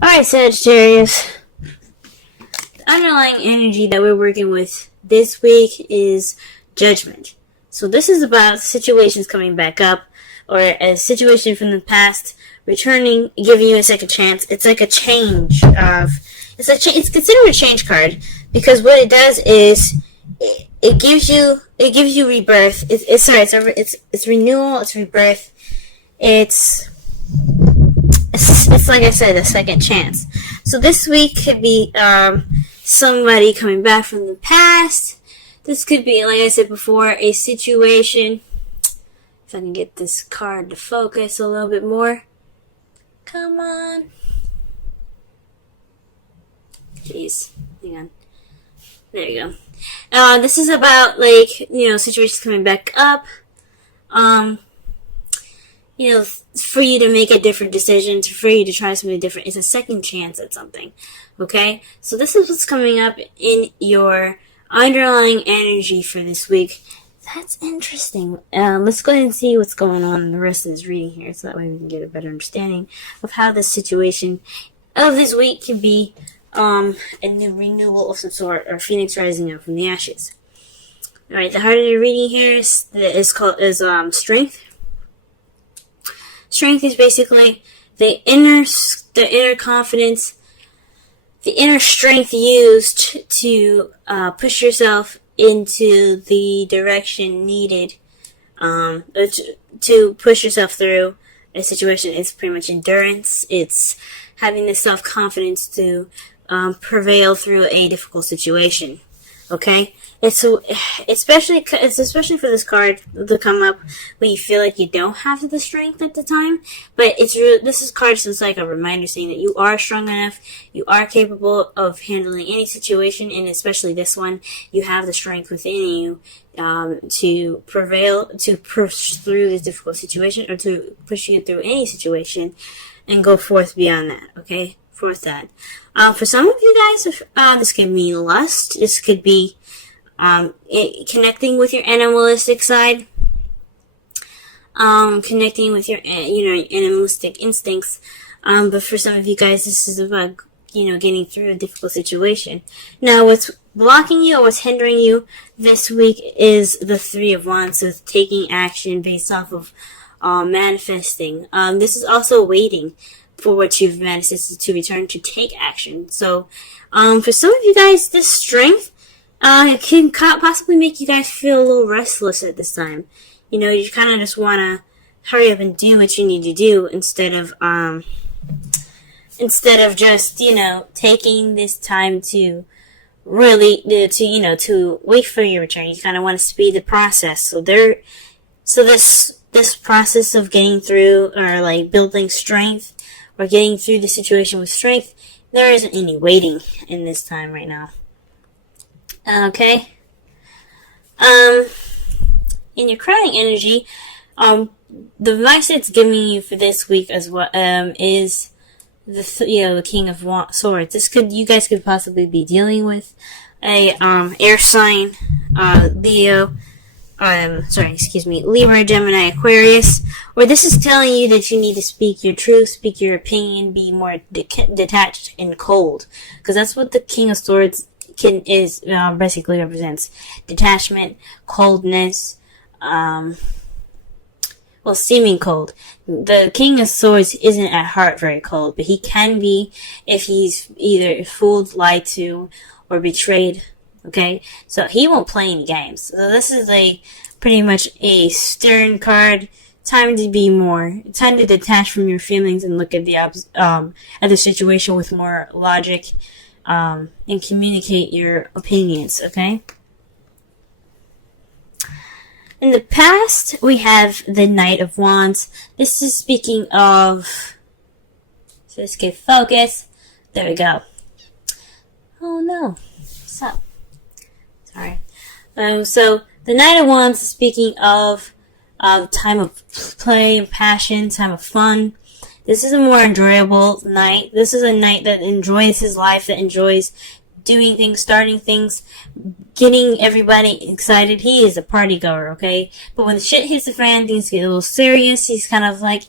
Alright, Sagittarius. The underlying energy that we're working with this week is judgment. So this is about situations coming back up, or a situation from the past returning, giving you a second chance. It's like a change of, it's considered a change card, because what it does is it gives you rebirth. It's renewal. It's rebirth. It's like I said, a second chance. So this week could be somebody coming back from the past. This could be, like I said before, a situation. If I can get this card to focus a little bit more. Come on. Jeez. Hang on. There you go. This is about, like, situations coming back up. For you to make a different decision, for you to try something different. It's a second chance at something. Okay? So this is what's coming up in your underlying energy for this week. That's interesting. Let's go ahead and see what's going on in the rest of this reading here, so that way we can get a better understanding of how this situation of this week can be a new renewal of some sort, or phoenix rising up from the ashes. Alright, the heart of the reading here is strength. Strength is basically the inner confidence, the inner strength used to push yourself into the direction needed to push yourself through a situation. It's pretty much endurance. It's having the self-confidence to prevail through a difficult situation. Okay? It's especially for this card to come up when you feel like you don't have the strength at the time. But this card is like a reminder saying that you are strong enough, you are capable of handling any situation, and especially this one, you have the strength within you to prevail, to push through this difficult situation, or to push you through any situation and go forth beyond that. Okay? Forth that. For some of you guys, this could mean lust. This could be connecting with your animalistic side, connecting with your animalistic instincts. But for some of you guys, this is about getting through a difficult situation. Now, what's blocking you or what's hindering you this week is the Three of Wands, so taking action based off of manifesting. This is also waiting for what you've manifested to return, to take action. So, for some of you guys, this strength can possibly make you guys feel a little restless at this time. You kind of just want to hurry up and do what you need to do instead of just, taking this time to really, to wait for your return. You kind of want to speed the process. So this process of getting through, or like building strength, or getting through the situation with strength, there isn't any waiting in this time right now. Okay? In your crowning energy, the advice it's giving you for this week as well, is the King of Swords. You guys could possibly be dealing with a, air sign, Libra, Gemini, Aquarius, where this is telling you that you need to speak your truth, speak your opinion, be more detached and cold. Because that's what the King of Swords basically represents. Detachment, coldness, seeming cold. The King of Swords isn't at heart very cold, but he can be if he's either fooled, lied to, or betrayed. Okay? So he won't play any games. So this is pretty much a stern card. Time to detach from your feelings and look at the situation with more logic, and communicate your opinions, okay? In the past, we have the Knight of Wands. This is speaking of, so let's get focus. There we go. Oh no. What's up? Sorry. So the Knight of Wands is speaking of time of play and passion, time of fun. This is a more enjoyable night. This is a night that enjoys his life, that enjoys doing things, starting things, getting everybody excited. He is a party goer, okay? But when the shit hits the fan, things get a little serious. He's kind of like,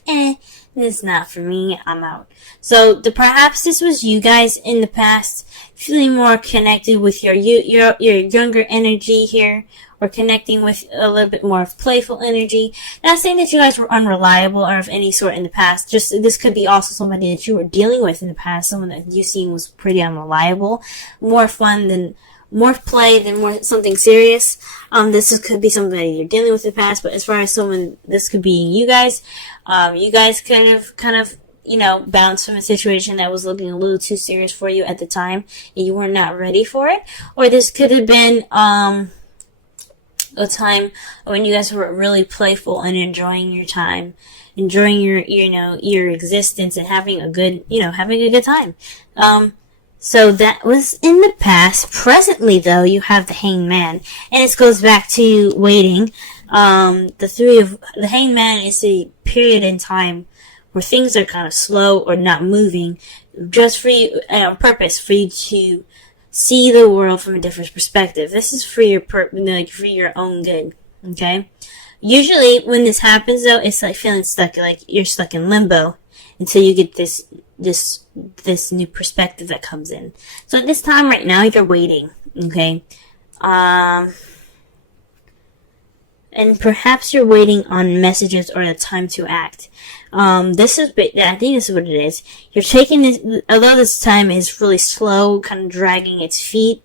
It's not for me. I'm out. So perhaps this was you guys in the past feeling more connected with your younger energy here, or connecting with a little bit more of playful energy. Not saying that you guys were unreliable or of any sort in the past. Just this could be also somebody that you were dealing with in the past, someone that you seen was pretty unreliable, more play than more something serious. Could be somebody you're dealing with in the past, but as far as someone, this could be you guys. You guys kind of, bounced from a situation that was looking a little too serious for you at the time, and you were not ready for it. Or this could have been, a time when you guys were really playful and enjoying your time, enjoying your existence and having a good time. So that was in the past. Presently, though, you have the Hanged Man, and this goes back to waiting. The Hanged Man is a period in time where things are kind of slow or not moving, just for you, on purpose, for you to see the world from a different perspective. This is for your for your own good. Okay. Usually, when this happens, though, it's like feeling stuck, like you're stuck in limbo until you get this new perspective that comes in. So at this time right now, you're waiting. Okay. And perhaps you're waiting on messages or a time to act. I think this is what it is. You're taking this, although this time is really slow, kind of dragging its feet.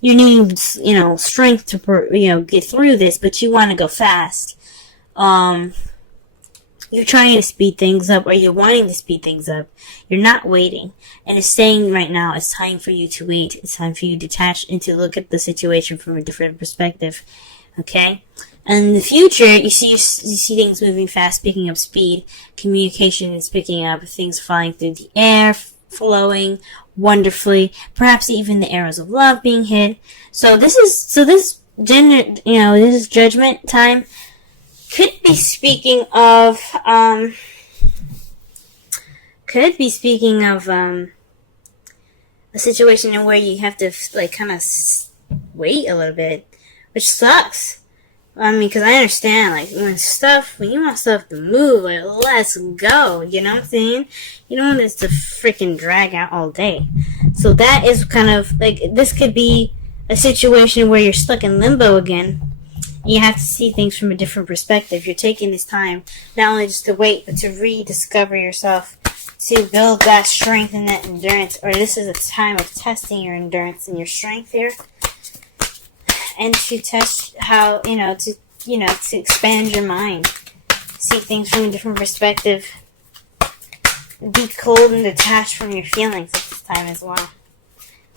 You need, strength to, get through this, but you want to go fast. You're trying to speed things up, or you're wanting to speed things up. You're not waiting. And it's saying right now, it's time for you to wait. It's time for you to detach and to look at the situation from a different perspective. Okay? And in the future, you see things moving fast, picking up speed. Communication is picking up, things flying through the air, flowing wonderfully. Perhaps even the arrows of love being hit. This judgment time could be speaking of a situation in where you have to kind of wait a little bit, which sucks. I mean, because I understand, when you want stuff to move, let's go, you know what I'm saying? You don't want this to freaking drag out all day. So that is kind of, this could be a situation where you're stuck in limbo again. You have to see things from a different perspective. You're taking this time, not only just to wait, but to rediscover yourself, to build that strength and that endurance. Or this is a time of testing your endurance and your strength here. And to test how, to expand your mind. See things from a different perspective. Be cold and detached from your feelings at this time as well.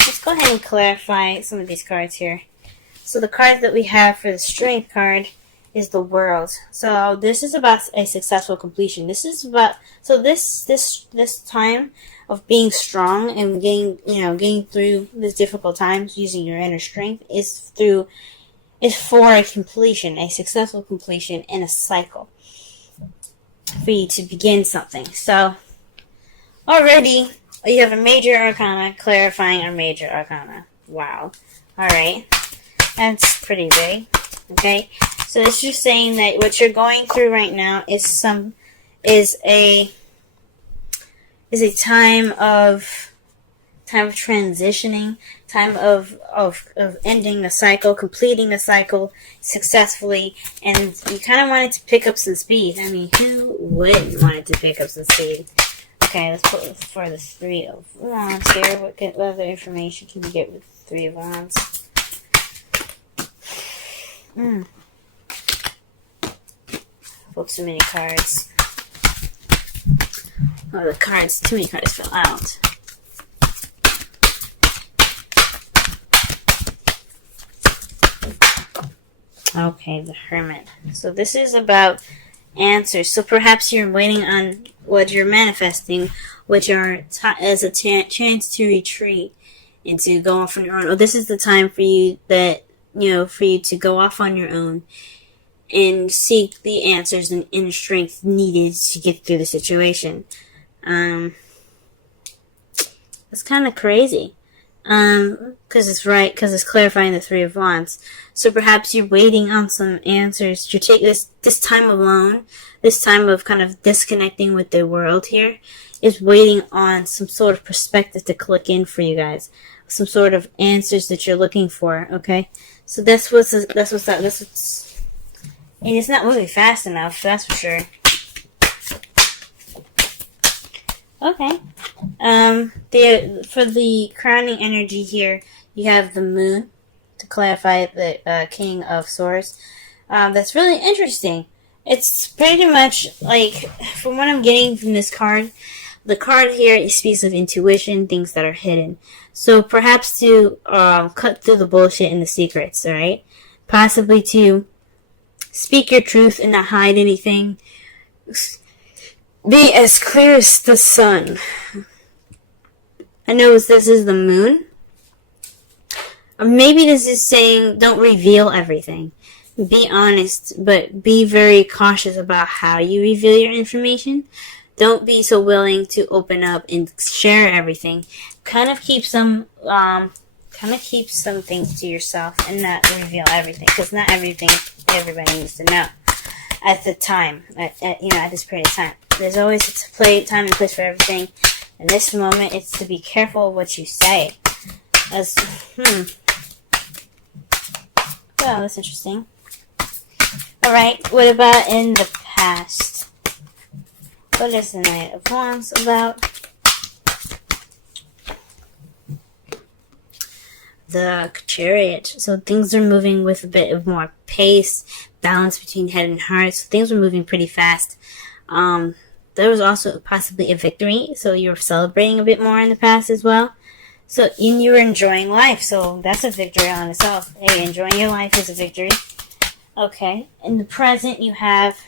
Let's go ahead and clarify some of these cards here. So the cards that we have for the Strength card is the World. So this is about a successful completion. This is about, this time of being strong and getting through these difficult times using your inner strength is for a completion, a successful completion in a cycle for you to begin something. So already you have a major arcana clarifying our major arcana. Wow. All right. That's pretty big. Okay. So it's just saying that what you're going through right now is a time of transitioning, time of ending the cycle, completing the cycle successfully, and you kind of wanted to pick up some speed. I mean, who wouldn't want to pick up some speed? Okay, let's put for the Three of Wands here. What other information can you get with Three of Wands? Pulled too many cards. Oh, too many cards fell out. Okay, the Hermit. So this is about answers. So perhaps you're waiting on what you're manifesting, which are as a chance to retreat and to go off on your own. Or this is the time for you to go off on your own and seek the answers and inner strength needed to get through the situation. It's kind of crazy. Because it's right, because it's clarifying the Three of Wands. So perhaps you're waiting on some answers. You take this time alone, this time of kind of disconnecting with the world here, is waiting on some sort of perspective to click in for you guys. Some sort of answers that you're looking for, okay? So that's what's and it's not moving fast enough, that's for sure. Okay. For the crowning energy here, you have the moon to clarify the King of Swords. That's really interesting. It's pretty much like, from what I'm getting from this card, the card here, it speaks of intuition, things that are hidden. So perhaps to cut through the bullshit and the secrets, alright? Possibly to speak your truth and not hide anything. Be as clear as the sun. I know this is the moon. Or maybe this is saying don't reveal everything. Be honest, but be very cautious about how you reveal your information. Don't be so willing to open up and share everything. Kind of keep some things to yourself and not reveal everything, because not everything everybody needs to know at the time. At this period of time, there's always a time and place for everything. In this moment, it's to be careful of what you say. Oh, that's interesting. Alright, what about in the past? What is the Knight of Wands about? The Chariot. So things are moving with a bit of more pace, balance between head and heart. So things were moving pretty fast. There was also possibly a victory, so you were celebrating a bit more in the past as well. So you were enjoying life, so that's a victory on itself. Hey, enjoying your life is a victory. Okay, in the present you have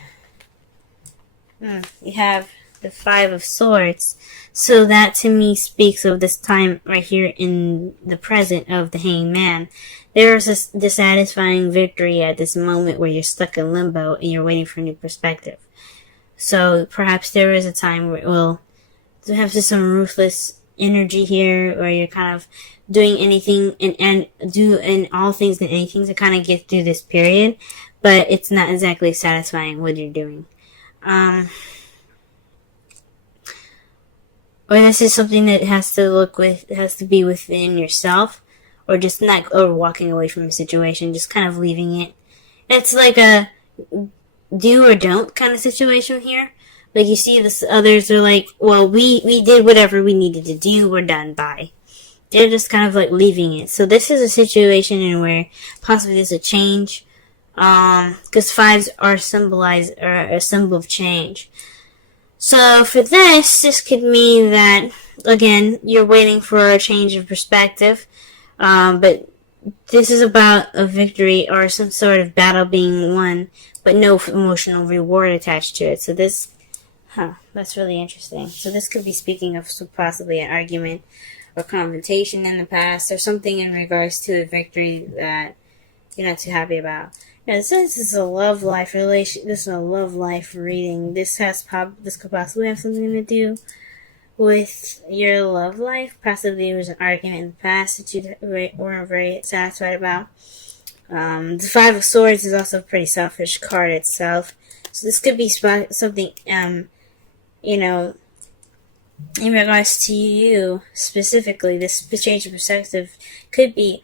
the Five of Swords. So that to me speaks of this time right here in the present of the Hanged Man. There's a dissatisfying victory at this moment where you're stuck in limbo and you're waiting for a new perspective. So perhaps there is a time where, well, to have just some ruthless energy here, where you're kind of doing anything and all things and anything to kind of get through this period, but it's not exactly satisfying what you're doing. Or this is something that has to be within yourself, or just or walking away from a situation, just kind of leaving it. It's like a do or don't kind of situation here. Like you see this, others are like, well, we did whatever we needed to do, we're done, bye. They're just kind of like leaving it. So this is a situation in where possibly there's a change, because fives are a symbol of change. So for this could mean that, again, you're waiting for a change of perspective, but this is about a victory or some sort of battle being won, but no emotional reward attached to it. So that's really interesting. So this could be speaking of possibly an argument or confrontation in the past, or something in regards to a victory that you're not too happy about. Now, since this is a love life relation, this is a love life reading. This could possibly have something to do with your love life. Possibly there was an argument in the past that you weren't very satisfied about. The Five of Swords is also a pretty selfish card itself. So this could be something, in regards to you specifically. This change of perspective could be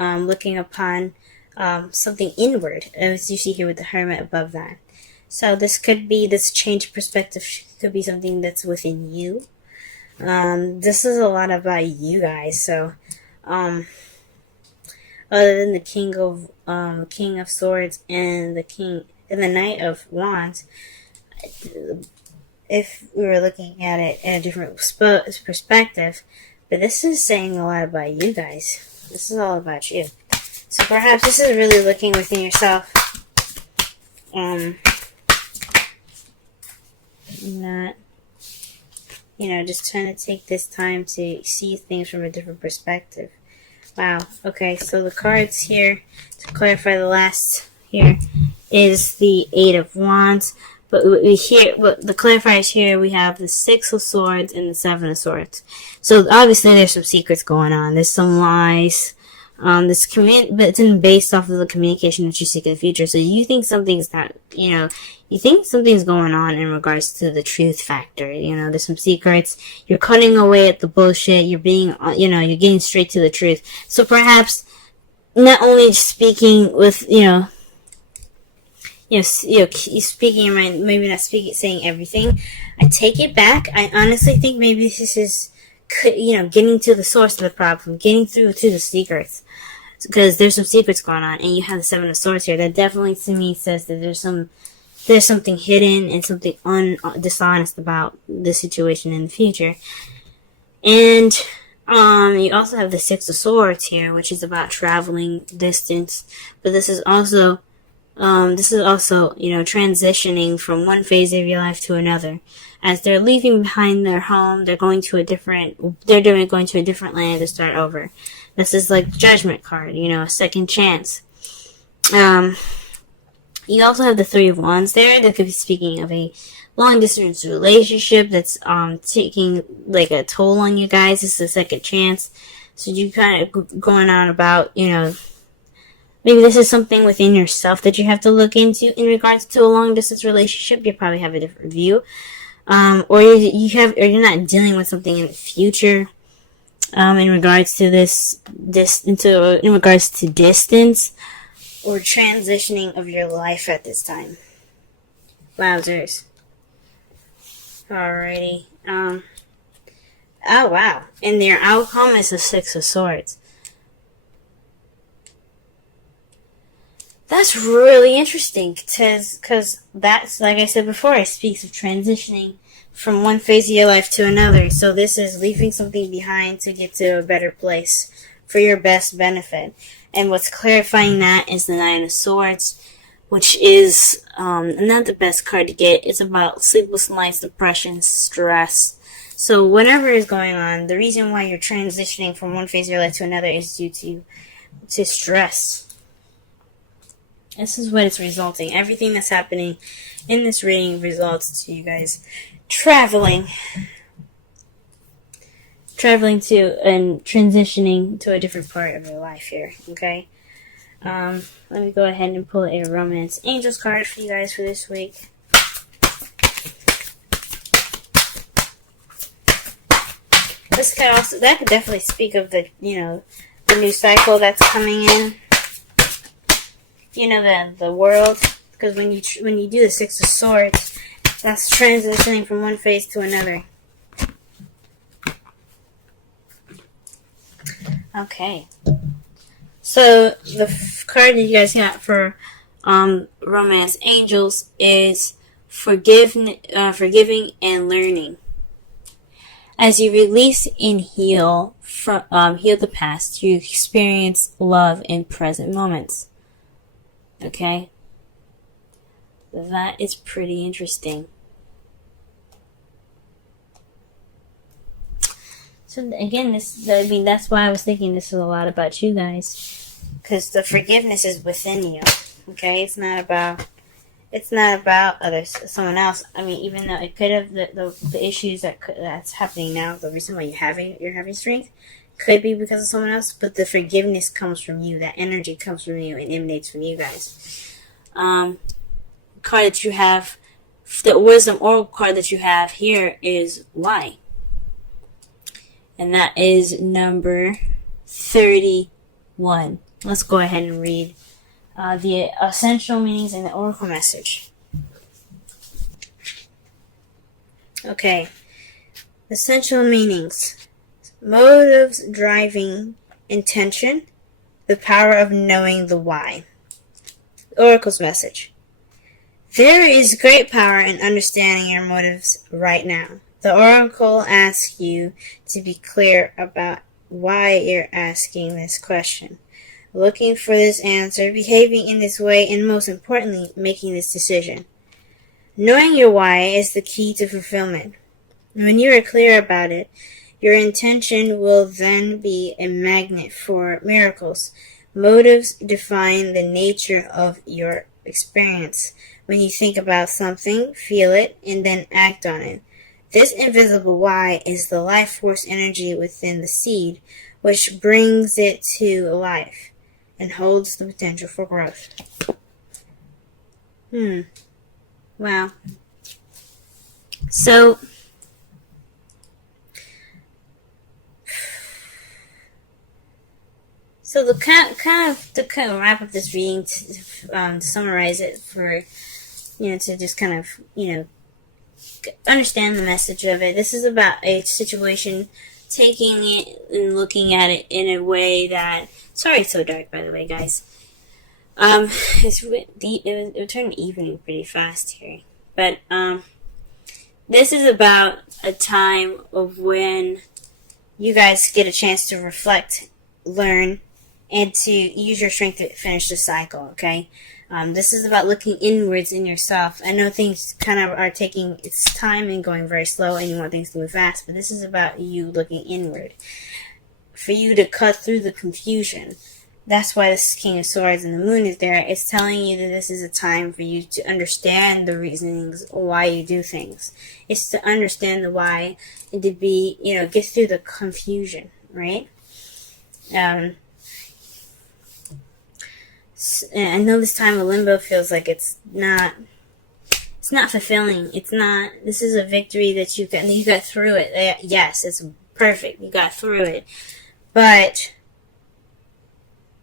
looking upon something inward, as you see here with the Hermit above that. So this change of perspective could be something that's within you. This is a lot about you guys. So, other than the King of Swords and the Knight of Wands, if we were looking at it in a different perspective, but this is saying a lot about you guys. This is all about you. So perhaps this is really looking within yourself. Not, just trying to take this time to see things from a different perspective. Wow. Okay, so the cards here, to clarify the last here, is the Eight of Wands. But the clarifiers here, we have the Six of Swords and the Seven of Swords. So obviously there's some secrets going on. There's some lies. But it's based off of the communication that you seek in the future. So you think something's not, you think something's going on in regards to the truth factor. There's some secrets. You're cutting away at the bullshit. You're being, you're getting straight to the truth. So perhaps not only speaking with, speaking your mind, maybe not saying everything. I take it back. I honestly think maybe this is, getting to the source of the problem, getting through to the secrets. Because there's some secrets going on, and you have the Seven of Swords here. That definitely, to me, says that there's something hidden and something dishonest about the situation in the future. And you also have the Six of Swords here, which is about traveling distance. But this is also transitioning from one phase of your life to another. As they're leaving behind their home, they're going to a different land to start over. This is like Judgment card, a second chance. You also have the Three of Wands there. That could be speaking of a long distance relationship that's taking like a toll on you guys. This is a second chance. So you kind of going on about, maybe this is something within yourself that you have to look into in regards to a long distance relationship. You probably have a different view. Or you're not dealing with something in the future. In regards to in regards to distance or transitioning of your life at this time. Wowzers. Alrighty. Oh wow. And their outcome is the Six of Swords. That's really interesting, because that's, like I said before, it speaks of transitioning from one phase of your life to another. So this is leaving something behind to get to a better place for your best benefit. And what's clarifying that is the Nine of Swords, which is not the best card to get. It's about sleepless nights, depression, stress. So whatever is going on, the reason why you're transitioning from one phase of your life to another is due to stress. This is what it's resulting. Everything that's happening in this reading results to you guys traveling to and transitioning to a different part of your life here, okay? Let me go ahead and pull a Romance Angels card for you guys for this week. That could definitely speak of the new cycle that's coming in. The world, because when you do the Six of Swords, that's transitioning from one phase to another. Okay. So the card that you guys got for Romance Angels is forgiving and learning. As you release and heal the past, you experience love in present moments. Okay? That is pretty interesting. So again, that's why I was thinking this is a lot about you guys, because the forgiveness is within you. Okay, it's not about someone else. I mean, even though it could have the issues that's happening now, the reason why you're having strength could be because of someone else, but the forgiveness comes from you. That energy comes from you and emanates from you guys. Card that you have, the Wisdom Oracle card that you have here is why. And that is number 31. Let's go ahead and read the essential meanings and the oracle message. Okay. Essential meanings. Motives driving intention. The power of knowing the why. Oracle's message. There is great power in understanding your motives right now. The Oracle asks you to be clear about why you're asking this question, looking for this answer, behaving in this way, and most importantly, making this decision. Knowing your why is the key to fulfillment. When you are clear about it, your intention will then be a magnet for miracles. Motives define the nature of your experience. When you think about something, feel it, and then act on it. This invisible why is the life force energy within the seed, which brings it to life and holds the potential for growth. Wow. So, the kind of wrap up this reading, to summarize it for, to just kind of, understand the message of it. This is about a situation, taking it and looking at it in a way that, sorry it's so dark, by the way, guys. It turned evening pretty fast here. But, this is about a time of when you guys get a chance to reflect, learn, and to use your strength to finish the cycle, okay? This is about looking inwards in yourself. I know things kind of are taking its time and going very slow, and you want things to move fast, but this is about you looking inward. For you to cut through the confusion. That's why this King of Swords and the Moon is there. It's telling you that this is a time for you to understand the reasonings why you do things. It's to understand the why and to be, get through the confusion, right? I know this time of limbo feels like it's not fulfilling. This is a victory that you got through it. Yes, it's perfect. You got through it. But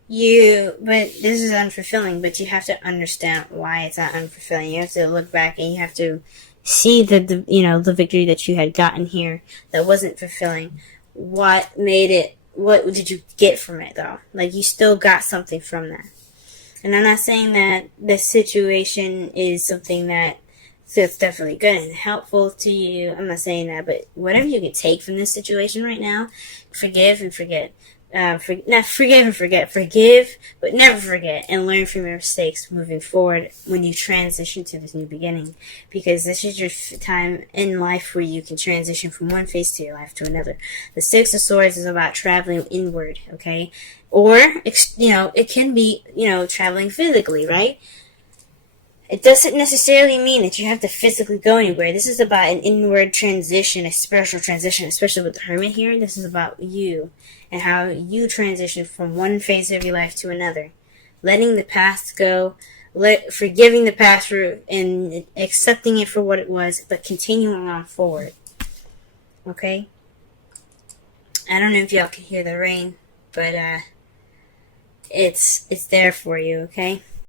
this is unfulfilling, but you have to understand why it's not unfulfilling. You have to look back and you have to see the victory that you had gotten here that wasn't fulfilling. What did you get from it though? Like, you still got something from that. And I'm not saying that this situation is something that's definitely good and helpful to you. I'm not saying that, but whatever you can take from this situation right now, forgive and forget. Forgive and forget. Forgive, but never forget, and learn from your mistakes moving forward when you transition to this new beginning. Because this is your time in life where you can transition from one phase to your life to another. The Six of Swords is about traveling inward, okay? Or, it can be, traveling physically, right? It doesn't necessarily mean that you have to physically go anywhere. This is about an inward transition, a spiritual transition, especially with the Hermit here. This is about you and how you transition from one phase of your life to another. Letting the past go, forgiving the past and accepting it for what it was, but continuing on forward. Okay? I don't know if y'all can hear the rain, but it's there for you, okay?